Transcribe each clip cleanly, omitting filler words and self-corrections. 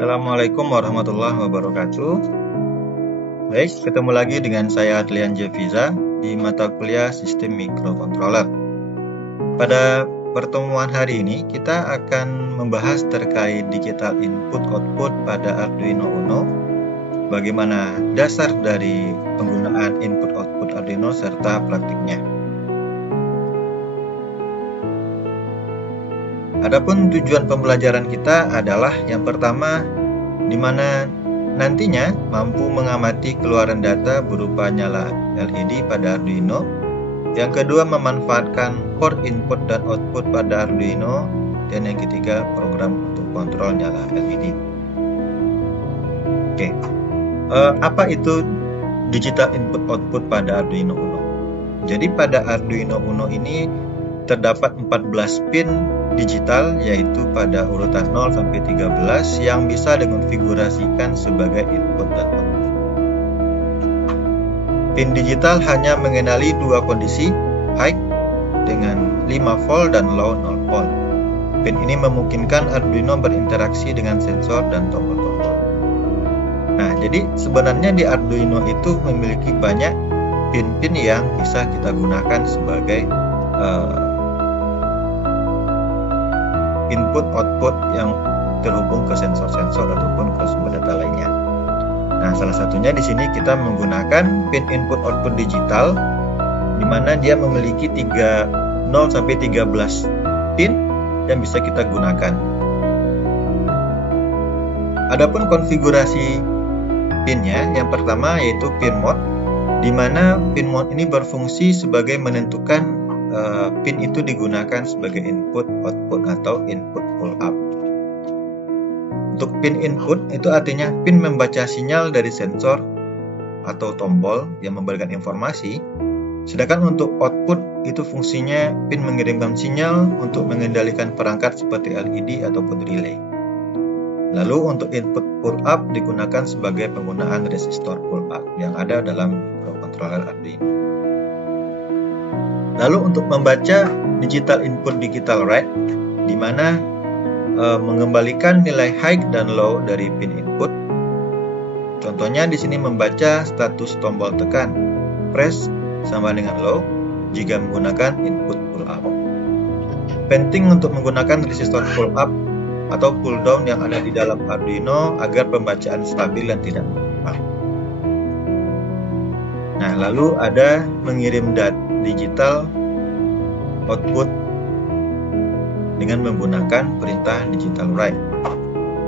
Assalamualaikum warahmatullahi wabarakatuh. Baik, ketemu lagi dengan saya Adlian Jefiza di mata kuliah Sistem Mikrocontroller. Pada pertemuan hari ini, kita akan membahas terkait digital input-output pada Arduino Uno, bagaimana dasar dari penggunaan input-output Arduino serta praktiknya. Adapun tujuan pembelajaran kita adalah yang pertama, di mana nantinya mampu mengamati keluaran data berupa nyala LED pada Arduino. Yang kedua, memanfaatkan port input dan output pada Arduino. Dan yang ketiga, program untuk kontrol nyala LED. Oke, apa itu digital input output pada Arduino Uno? Jadi pada Arduino Uno ini terdapat 14 pin digital, yaitu pada urutan 0 sampai 13 yang bisa dikonfigurasikan sebagai input dan output. Pin digital hanya mengenali dua kondisi, high dengan 5 volt dan low 0 volt. Pin ini memungkinkan Arduino berinteraksi dengan sensor dan tombol-tombol. Nah, jadi sebenarnya di Arduino itu memiliki banyak pin-pin yang bisa kita gunakan sebagai input output yang terhubung ke sensor-sensor ataupun ke sumber data lainnya. Nah, salah satunya di sini kita menggunakan pin input output digital, di mana dia memiliki 0 sampai 13 pin yang bisa kita gunakan. Adapun konfigurasi pinnya, yang pertama yaitu pin mode, di mana pin mode ini berfungsi sebagai menentukan pin itu digunakan sebagai input output atau input pull up. Untuk pin input itu artinya pin membaca sinyal dari sensor atau tombol yang memberikan informasi, sedangkan untuk output itu fungsinya pin mengirimkan sinyal untuk mengendalikan perangkat seperti LED ataupun relay. Lalu untuk input pull up digunakan sebagai penggunaan resistor pull up yang ada dalam microcontroller Arduino. Lalu untuk membaca digital input digital write, di mana mengembalikan nilai high dan low dari pin input. Contohnya di sini membaca status tombol tekan, press sama dengan low jika menggunakan input pull up. Penting untuk menggunakan resistor pull up atau pull down yang ada di dalam Arduino agar pembacaan stabil dan tidak menyimpang. Nah, lalu ada mengirim digital output dengan menggunakan perintah digital write.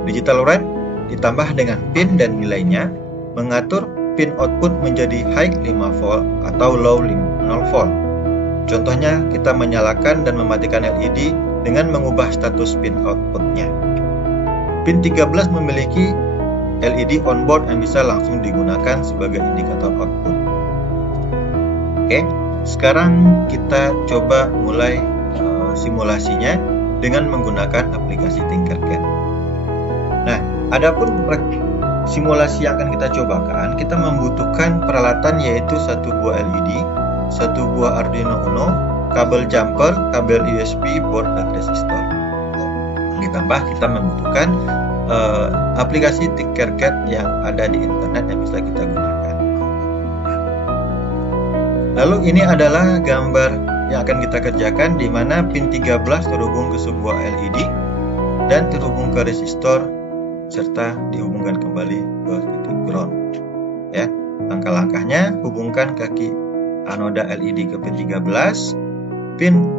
Digital write ditambah dengan pin dan nilainya mengatur pin output menjadi high 5 volt atau low 0 volt. Contohnya kita menyalakan dan mematikan LED dengan mengubah status pin outputnya. Pin 13 memiliki LED onboard yang bisa langsung digunakan sebagai indikator output. Oke, sekarang kita coba mulai simulasinya dengan menggunakan aplikasi Tinkercad. Nah, adapun simulasi yang akan kita cobakan, kita membutuhkan peralatan yaitu satu buah LED, satu buah Arduino Uno, kabel jumper, kabel USB, board dan resistor. Ditambah kita membutuhkan aplikasi Tinkercad yang ada di internet yang bisa kita gunakan. Lalu ini adalah gambar yang akan kita kerjakan, di mana pin 13 terhubung ke sebuah LED dan terhubung ke resistor serta dihubungkan kembali ke titik ground. Ya, langkah-langkahnya: hubungkan kaki anoda LED ke pin 13, pin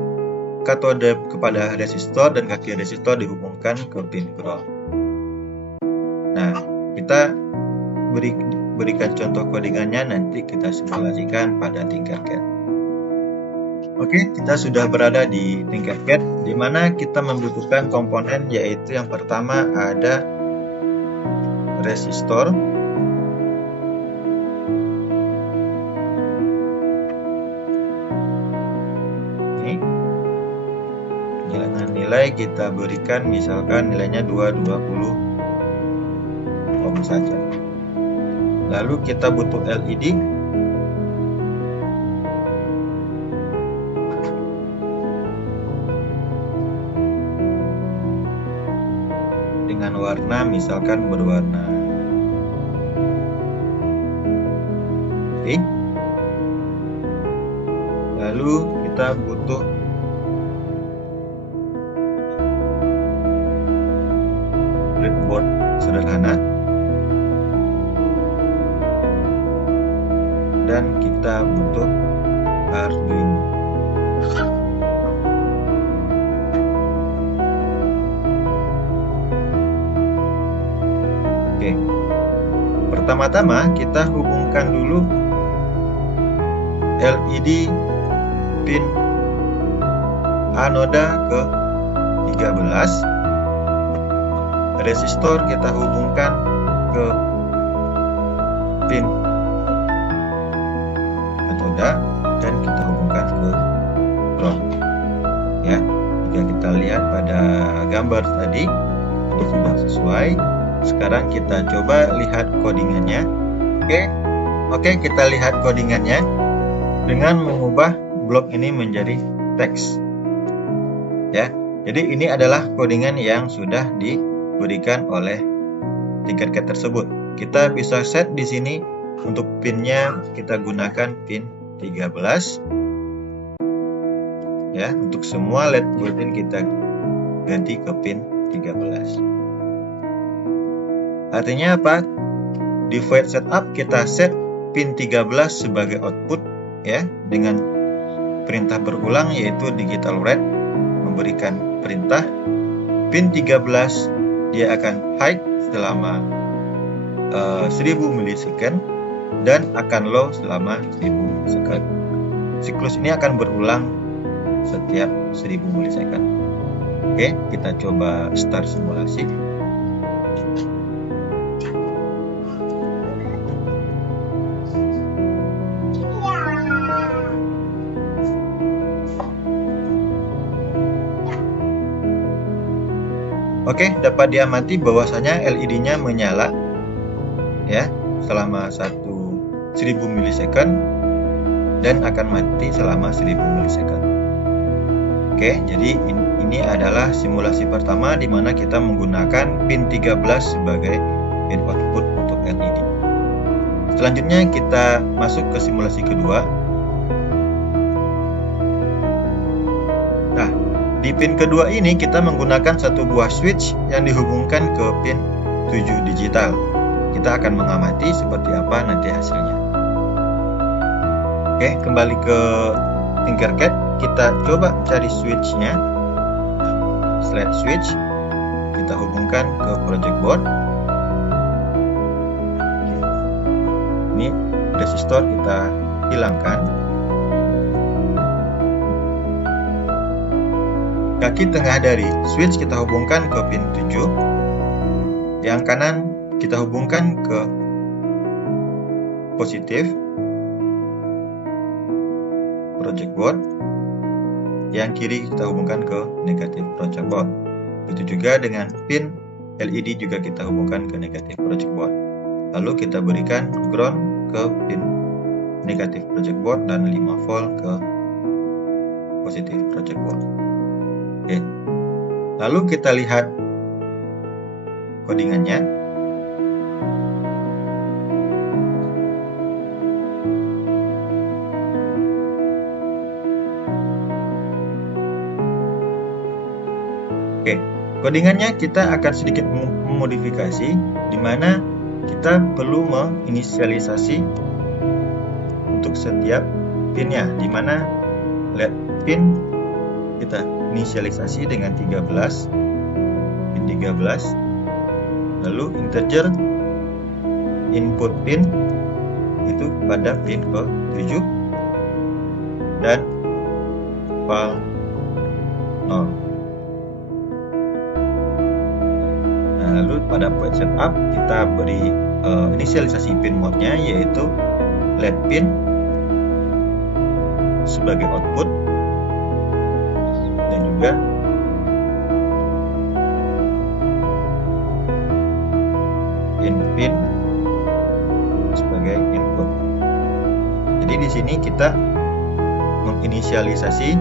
katode kepada resistor dan kaki resistor dihubungkan ke pin ground. Nah, kita berikan contoh codingannya, nanti kita simulasikan pada Tinkercad. Oke, kita sudah berada di Tinkercad, di mana kita membutuhkan komponen, yaitu yang pertama ada resistor, ini nilai kita berikan, misalkan nilainya 220 ohm saja. Lalu kita butuh LED, dengan warna, misalkan berwarna pink. Lalu kita butuh breadboard sederhana, dan kita butuh Arduino. Oke, pertama-tama kita hubungkan dulu LED pin anoda ke 13, resistor kita hubungkan ke pin katoda, dan kita hubungkan ke ground. Ya, jika kita lihat pada gambar tadi itu sudah sesuai. Sekarang kita coba lihat codingannya. Oke, kita lihat codingannya dengan mengubah blok ini menjadi teks. Ya, jadi ini adalah codingan yang sudah diberikan oleh Tinkercad tersebut. Kita bisa set di sini untuk pinnya, kita gunakan pin 13. Ya, untuk semua LED built-in kita ganti ke pin 13. Artinya apa? Di void setup kita set pin 13 sebagai output, ya, dengan perintah berulang yaitu digital write, memberikan perintah pin 13 dia akan high selama 1000 milisecond dan akan low selama 1000 milisecond. Siklus ini akan berulang setiap 1000 milisecond. Oke, kita coba start simulasi. Oke, dapat diamati bahwasanya LED-nya menyala, ya, selama 1000 milisecond dan akan mati selama 1000 milisecond. Oke, jadi ini adalah simulasi pertama di mana kita menggunakan pin 13 sebagai pin output untuk LED. Selanjutnya kita masuk ke simulasi kedua. Nah, di pin kedua ini kita menggunakan satu buah switch yang dihubungkan ke pin 7 digital. Kita akan mengamati seperti apa nanti hasilnya. Oke, kembali ke Tinkercad, kita coba cari switch-nya. Slide switch, kita hubungkan ke project board. Ini resistor kita hilangkan. Kaki tengah dari switch kita hubungkan ke pin 7. Yang kanan kita hubungkan ke positif project board. Yang kiri kita hubungkan ke negatif project board. Begitu juga dengan pin LED juga kita hubungkan ke negatif project board. Lalu kita berikan ground ke pin negatif project board dan 5 volt ke positif project board. Oke. Lalu kita lihat codingannya. Oke, codingannya kita akan sedikit memodifikasi, di mana kita perlu menginisialisasi untuk setiap pinnya, di mana LED pin kita inisialisasi dengan 13, pin 13, lalu integer input pin itu pada pin ke-7 dan val 0. Lalu pada void setup kita beri inisialisasi pin mode-nya yaitu LED pin sebagai output dan juga in pin sebagai input. Jadi di sini kita menginisialisasi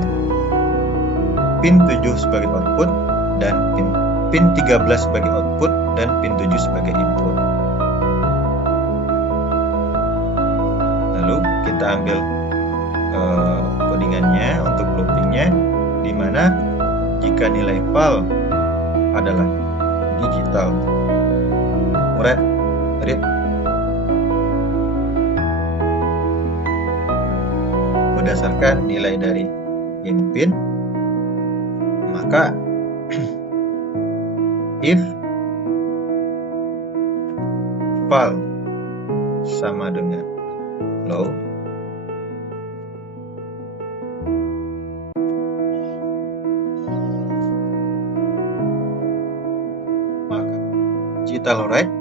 pin 7 sebagai output dan pin 13 sebagai output output dan pin 7 sebagai input. Lalu kita ambil codingannya untuk loopingnya, di mana jika nilai val adalah digital read berdasarkan nilai dari in-pin, maka if val sama dengan low, maka digital write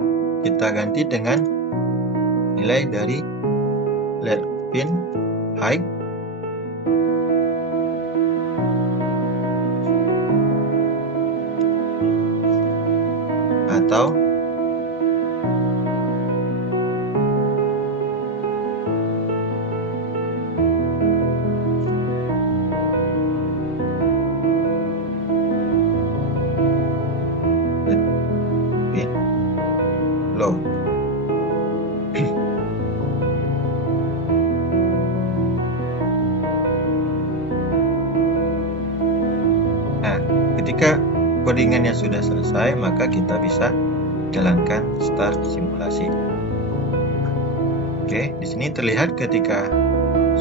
kita ganti dengan nilai dari let pin high atau pin low. Nah, ketika codingannya sudah selesai, maka kita bisa jalankan start simulasi. Oke, di sini terlihat ketika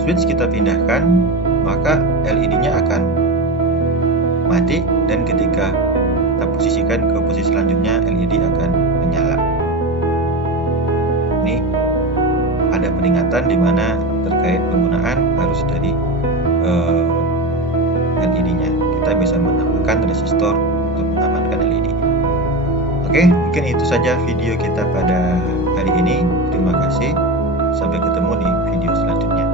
switch kita pindahkan, maka LED-nya akan mati, dan ketika kita posisikan ke posisi selanjutnya, LED akan menyala. Ini ada peringatan di mana terkait penggunaan arus dari LED-nya. Kita bisa menambahkan resistor untuk mengamankan LED. Oke, mungkin itu saja video kita pada hari ini. Terima kasih. Sampai ketemu di video selanjutnya.